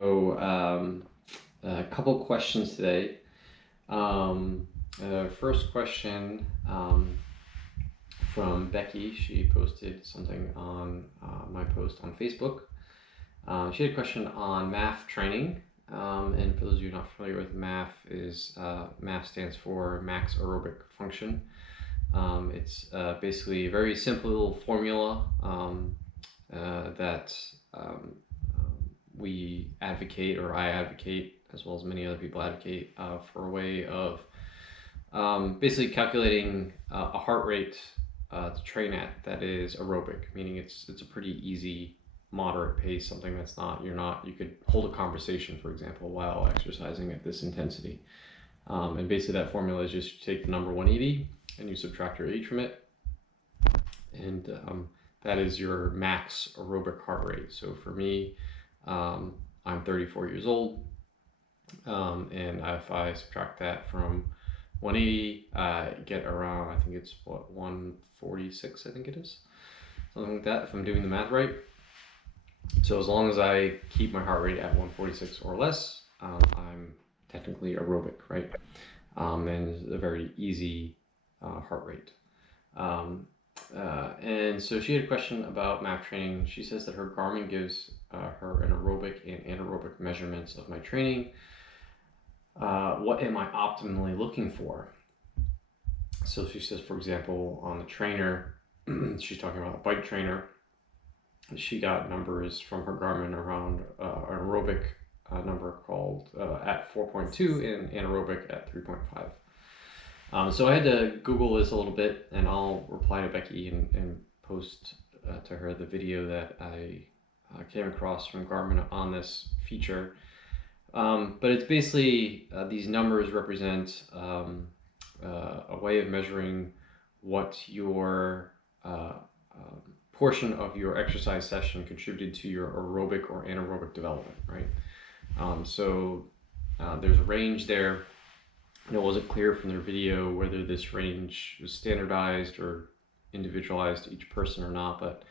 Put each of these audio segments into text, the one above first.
So, a couple questions today. First question from Becky. She posted something on my post on Facebook. She had a question on MAF training. And for those of you not familiar with MAF, MAF stands for Max Aerobic Function. It's basically a very simple little formula that we advocate, or I advocate, as well as many other people advocate, for a way of basically calculating a heart rate to train at that is aerobic, meaning it's a pretty easy, moderate pace, something that's not, you could hold a conversation, for example, while exercising at this intensity. And basically that formula is just you take the number 180 and you subtract your age from it. And that is your max aerobic heart rate. So for me, I'm 34 years old, and if I subtract that from 180, I get around, I think it's what, 146, I think it is, something like that, if I'm doing the math right. So as long as I keep my heart rate at 146 or less, I'm technically aerobic, right? And it's a very easy heart rate. And so she had a question about MAF training. She says that her Garmin gives her an aerobic and anaerobic measurements of my training. What am I optimally looking for? So she says, for example, on the trainer, she's talking about a bike trainer. She got numbers from her Garmin around an aerobic number called at 4.2 and anaerobic at 3.5. So I had to Google this a little bit, and I'll reply to Becky and post to her the video that I came across from Garmin on this feature. But it's basically these numbers represent a way of measuring what your portion of your exercise session contributed to your aerobic or anaerobic development, right? So there's a range there. And it wasn't clear from their video whether this range was standardized or individualized to each person or not, but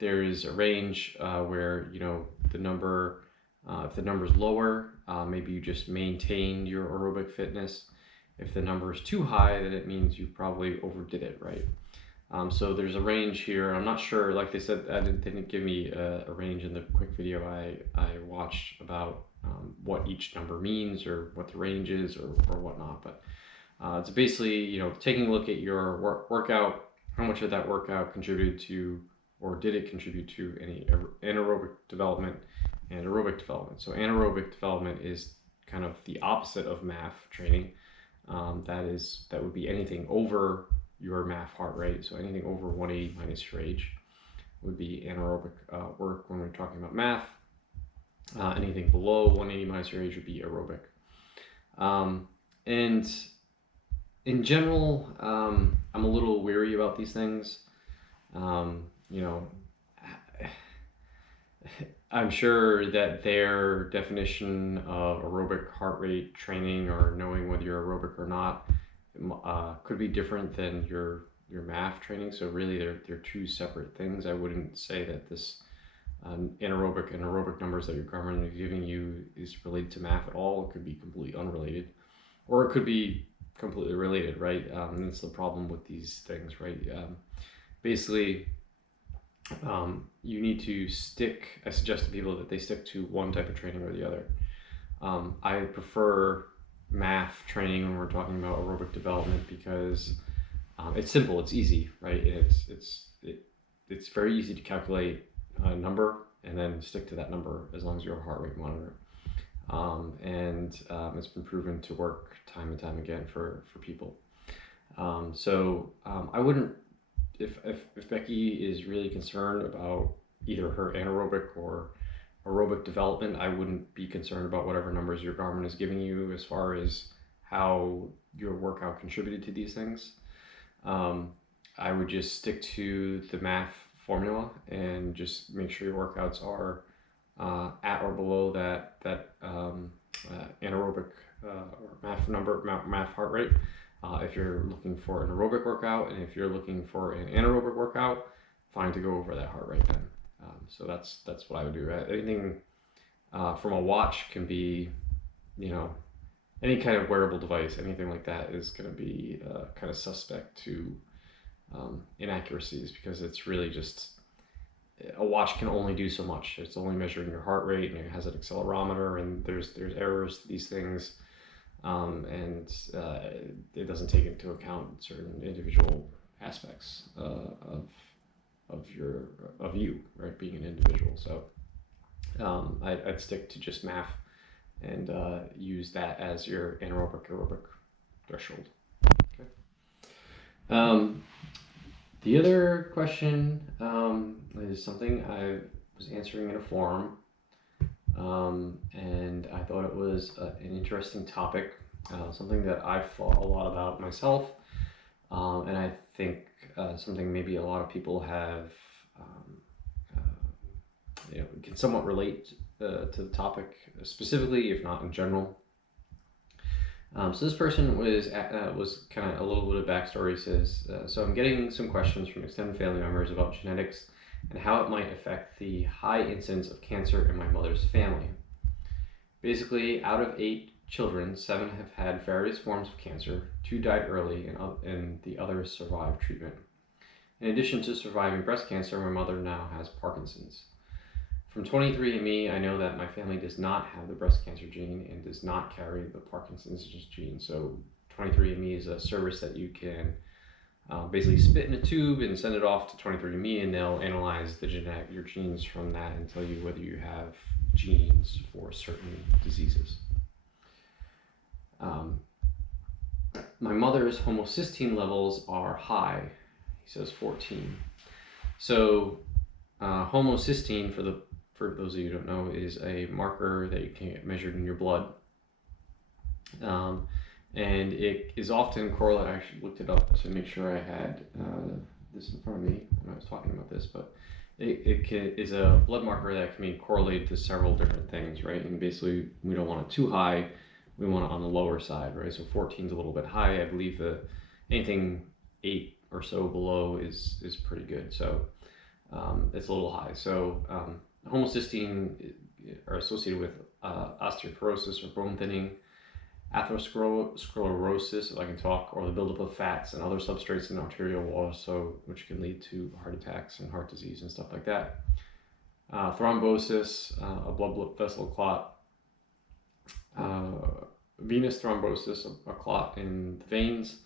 there is a range where, the number, if the number is lower, maybe you just maintained your aerobic fitness. If the number is too high, then it means you probably overdid it, right? So there's a range here. I'm not sure, like they said, they didn't give me a range in the quick video I watched about what each number means or what the range is or whatnot. But it's basically, taking a look at your workout, how much of that workout contributed to, or did it contribute to, any anaerobic development and aerobic development. So anaerobic development is kind of the opposite of MAF training. That would be anything over your MAF heart rate. So anything over 180 minus your age would be anaerobic work when we're talking about MAF. Anything below 180 minus your age would be aerobic. And in general, I'm a little weary about these things. I'm sure that their definition of aerobic heart rate training, or knowing whether you're aerobic or not, could be different than your MAF training. So really, they're two separate things. I wouldn't say that this anaerobic and aerobic numbers that your Garmin is giving you is related to MAF at all. It could be completely unrelated, or it could be completely related, right? And that's the problem with these things, right? Basically, you need to I suggest to people that they stick to one type of training or the other. I prefer MAF training when we're talking about aerobic development because it's simple, it's easy, right? And it's very easy to calculate a number and then stick to that number as long as you're a heart rate monitor. And it's been proven to work time and time again for people. So I wouldn't, if Becky is really concerned about either her anaerobic or aerobic development, I wouldn't be concerned about whatever numbers your Garmin is giving you as far as how your workout contributed to these things. I would just stick to the MAF formula and just make sure your workouts are at or below that anaerobic or MAF heart rate. If you're looking for an aerobic workout, and if you're looking for an anaerobic workout, fine to go over that heart rate then. So that's what I would do. Anything from a watch can be, any kind of wearable device, anything like that is going to be kind of suspect to inaccuracies, because it's really just, a watch can only do so much. It's only measuring your heart rate, and it has an accelerometer, and there's errors to these things, and it doesn't take into account certain individual aspects of you, right, being an individual. So I'd stick to just math and use that as your anaerobic aerobic threshold. Okay. The other question is something I was answering in a forum, and I thought it was an interesting topic, something that I've thought a lot about myself, and I think something maybe a lot of people have, can somewhat relate to the topic specifically, if not in general. So this person was kind of a little bit of backstory. Says, so I'm getting some questions from extended family members about genetics and how it might affect the high incidence of cancer in my mother's family. Basically, out of 8 children, 7 have had various forms of cancer, 2 died early, and the others survived treatment. In addition to surviving breast cancer, my mother now has Parkinson's. From 23andMe, I know that my family does not have the breast cancer gene and does not carry the Parkinson's gene. So 23andMe is a service that you can basically spit in a tube and send it off to 23andMe, and they'll analyze your genes from that and tell you whether you have genes for certain diseases. My mother's homocysteine levels are high. He says 14. So homocysteine, for those of you who don't know, is a marker that you can get measured in your blood. And it is often correlated. I actually looked it up to make sure I had this in front of me when I was talking about this, but it is a blood marker that can be correlated to several different things, right? And basically, we don't want it too high. We want it on the lower side, right? So 14 is a little bit high. I believe that anything 8 or so below is pretty good. So it's a little high. So homocysteine are associated with osteoporosis or bone thinning, atherosclerosis, if I can talk, or the buildup of fats and other substrates in the arterial wall, which can lead to heart attacks and heart disease and stuff like that. Thrombosis, a blood vessel clot, venous thrombosis, a clot in the veins,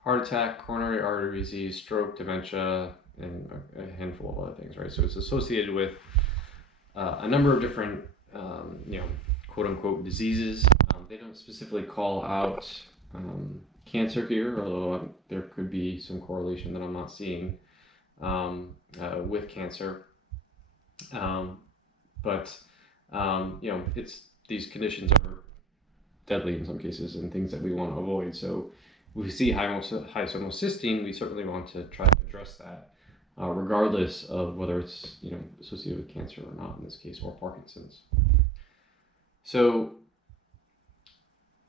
heart attack, coronary artery disease, stroke, dementia, and a handful of other things, right? So it's associated with a number of different, quote unquote diseases. They don't specifically call out cancer here, although there could be some correlation that I'm not seeing with cancer. But it's, these conditions are deadly in some cases and things that we want to avoid. So if we see high homocysteine, we certainly want to try to address that, regardless of whether it's associated with cancer or not in this case, or Parkinson's. So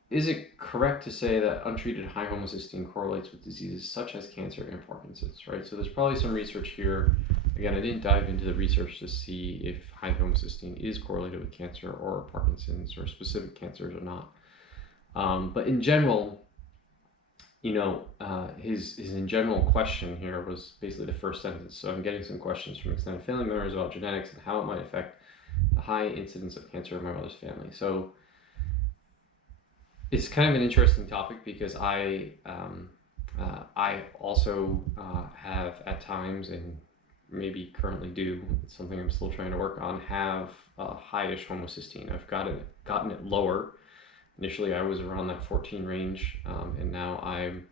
is it correct to say that untreated high homocysteine correlates with diseases such as cancer and Parkinson's, right? So there's probably some research here. Again, I didn't dive into the research to see if high homocysteine is correlated with cancer or Parkinson's or specific cancers or not. But in general, his in general question here was basically the first sentence. So I'm getting some questions from extended family members about genetics and how it might affect the high incidence of cancer in my mother's family. So it's kind of an interesting topic because I also have at times, and maybe currently do, it's something I'm still trying to work on, have high-ish homocysteine. I've gotten it lower. Initially, I was around that 14 range, and now I'm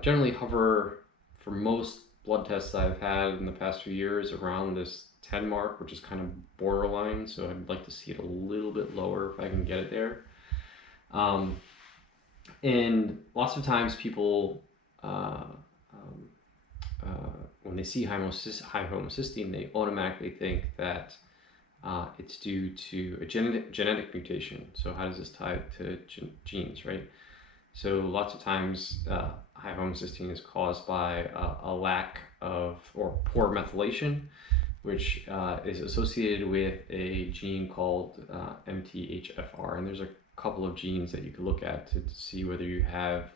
generally hover, for most blood tests I've had in the past few years, around this 10 mark, which is kind of borderline. So I'd like to see it a little bit lower if I can get it there. And lots of times people, when they see high homocysteine, they automatically think that it's due to a genetic mutation. So how does this tie to genes, right? So lots of times high homocysteine is caused by a lack of, or poor methylation. which is associated with a gene called MTHFR. And there's a couple of genes that you can look at to see whether you have,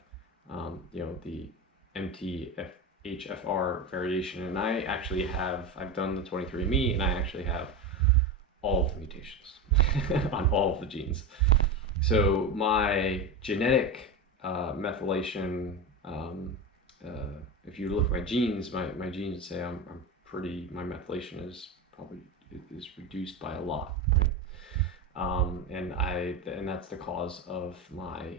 the MTHFR variation. And I've done the 23andMe, and I actually have all of the mutations on all of the genes. So my genetic methylation, if you look at my genes, my genes say my methylation is reduced by a lot, right? And that's the cause of my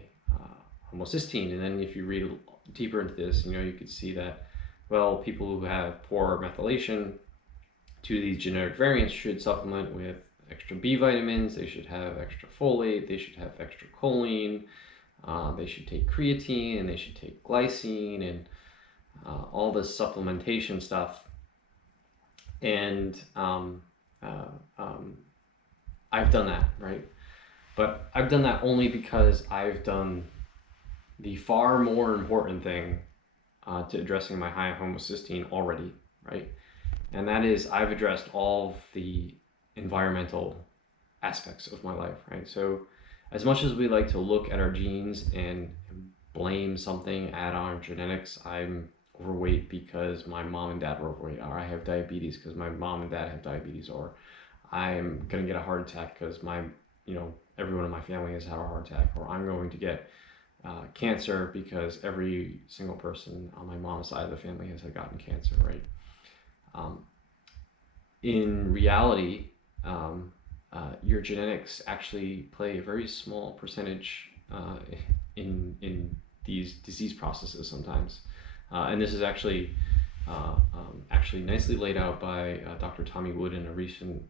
homocysteine. And then if you read deeper into this, you could see that, well, people who have poor methylation to these genetic variants should supplement with extra B vitamins, they should have extra folate, they should have extra choline, they should take creatine, and they should take glycine, and all this supplementation stuff. And I've done that, right? But I've done that only because I've done the far more important thing to addressing my high homocysteine already, right? And that is, I've addressed all of the environmental aspects of my life, right? So as much as we like to look at our genes and blame something at our genetics, I'm overweight because my mom and dad were overweight, or I have diabetes because my mom and dad have diabetes, or I'm going to get a heart attack because everyone in my family has had a heart attack, or I'm going to get cancer because every single person on my mom's side of the family has gotten cancer, right? In reality, your genetics actually play a very small percentage in these disease processes sometimes. And this is actually nicely laid out by Dr. Tommy Wood in a recent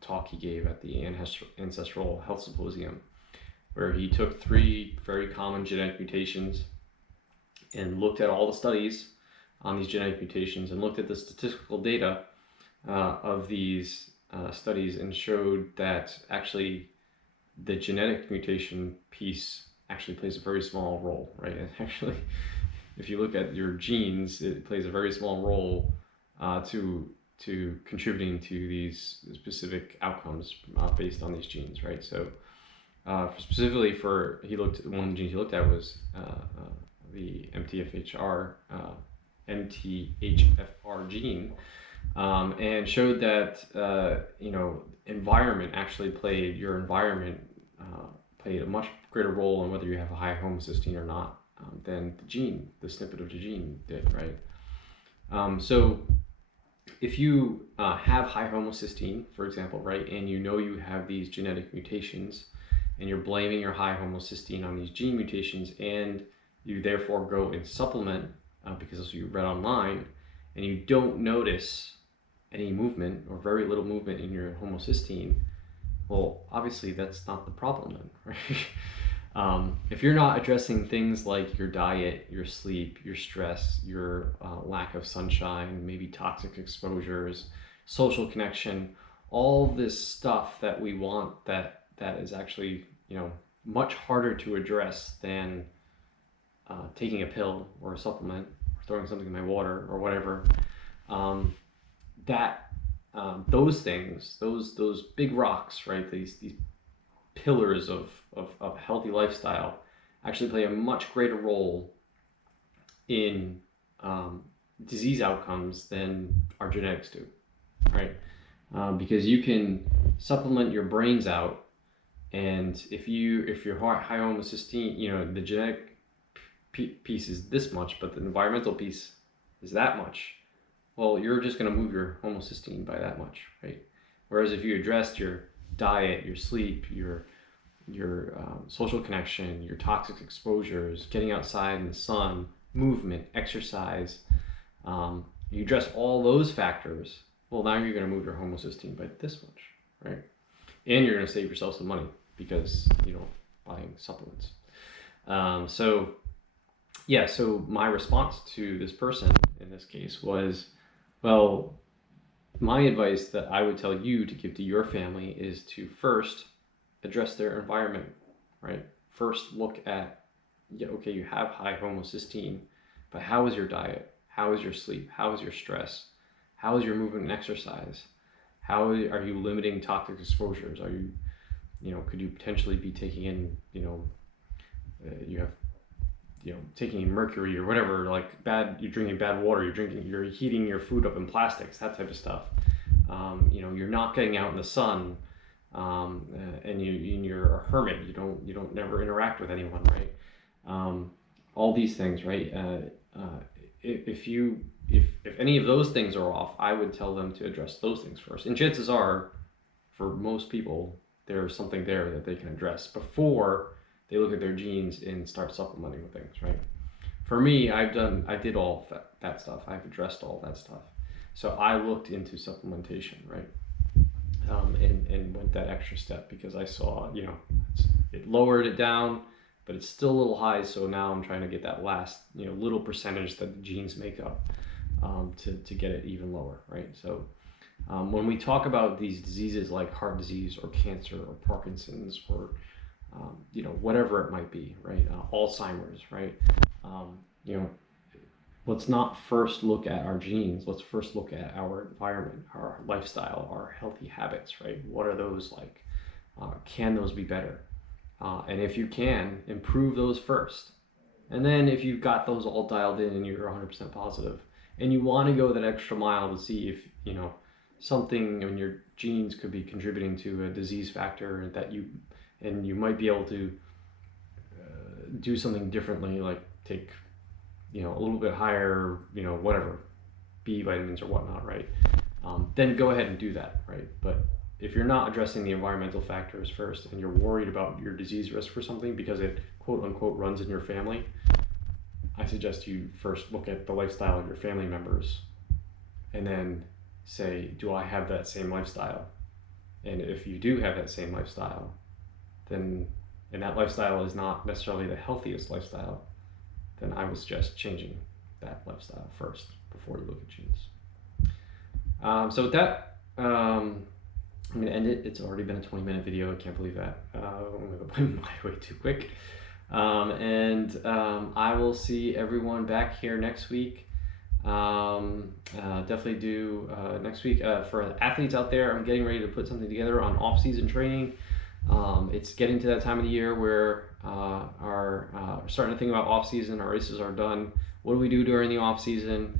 talk he gave at the Ancestral Health Symposium, where he took 3 very common genetic mutations and looked at all the studies on these genetic mutations and looked at the statistical data of these studies, and showed that actually the genetic mutation piece actually plays a very small role, right? And actually, if you look at your genes, it plays a very small role to contributing to these specific outcomes based on these genes, right? So specifically one of the genes he looked at was the MTHFR gene, and showed that your environment played a much greater role in whether you have a high homocysteine or not than the snippet of the gene did, right? So if you have high homocysteine, for example, right, and you have these genetic mutations, and you're blaming your high homocysteine on these gene mutations, and you therefore go and supplement because that's what you read online, and you don't notice any movement or very little movement in your homocysteine, well, obviously that's not the problem then, right? If you're not addressing things like your diet, your sleep, your stress, your lack of sunshine, maybe toxic exposures, social connection, all this stuff that we want that is actually much harder to address than taking a pill or a supplement or throwing something in my water or whatever, those things, those big rocks, right, these pillars of healthy lifestyle actually play a much greater role in disease outcomes than our genetics do, right? Because you can supplement your brains out, and if you're high homocysteine, the genetic piece is this much, but the environmental piece is that much. Well, you're just going to move your homocysteine by that much, right? Whereas if you addressed your diet, your sleep, your social connection, your toxic exposures, getting outside in the sun, movement, exercise, you address all those factors, well, now you're going to move your homocysteine by this much, right? And you're going to save yourself some money because, buying supplements. So my response to this person in this case was, well, my advice that I would tell you to give to your family is to first address their environment, right? First look at, you have high homocysteine, but how is your diet? How is your sleep? How is your stress? How is your movement and exercise? How are you limiting toxic exposures? Are you, could you potentially be taking in, you have, taking in mercury or whatever, like you're drinking bad water, you're heating your food up in plastics, that type of stuff. You're not getting out in the sun, and you're a hermit. You don't never interact with anyone, right? All these things, right? If any of those things are off, I would tell them to address those things first. And chances are, for most people, there's something there that they can address before they look at their genes and start supplementing with things, right? For me, I did all that stuff. I've addressed all that stuff. So I looked into supplementation, right? And went that extra step because I saw, it lowered it down, but it's still a little high. So now I'm trying to get that last, little percentage that the genes make up, to get it even lower, right? So when we talk about these diseases like heart disease or cancer or Parkinson's or whatever it might be, right? Alzheimer's, right? Let's not first look at our genes. Let's first look at our environment, our lifestyle, our healthy habits, right? What are those like? Can those be better? And if you can, improve those first. And then if you've got those all dialed in and you're 100% positive, and you want to go that extra mile to see if, something in your genes could be contributing to a disease factor and you might be able to do something differently, like take, a little bit higher, whatever, B vitamins or whatnot, right? Then go ahead and do that, right? But if you're not addressing the environmental factors first and you're worried about your disease risk for something because it quote unquote runs in your family, I suggest you first look at the lifestyle of your family members and then say, do I have that same lifestyle? And if you do have that same lifestyle, then, and that lifestyle is not necessarily the healthiest lifestyle, then I would suggest changing that lifestyle first before you look at genes. So with that, I'm going to end it. It's already been a 20-minute video. I can't believe that. I'm going way too quick. I will see everyone back here next week. Definitely do next week. For athletes out there, I'm getting ready to put something together on off-season training. It's getting to that time of the year where we're starting to think about off-season. Our races are done. What do we do during the off-season?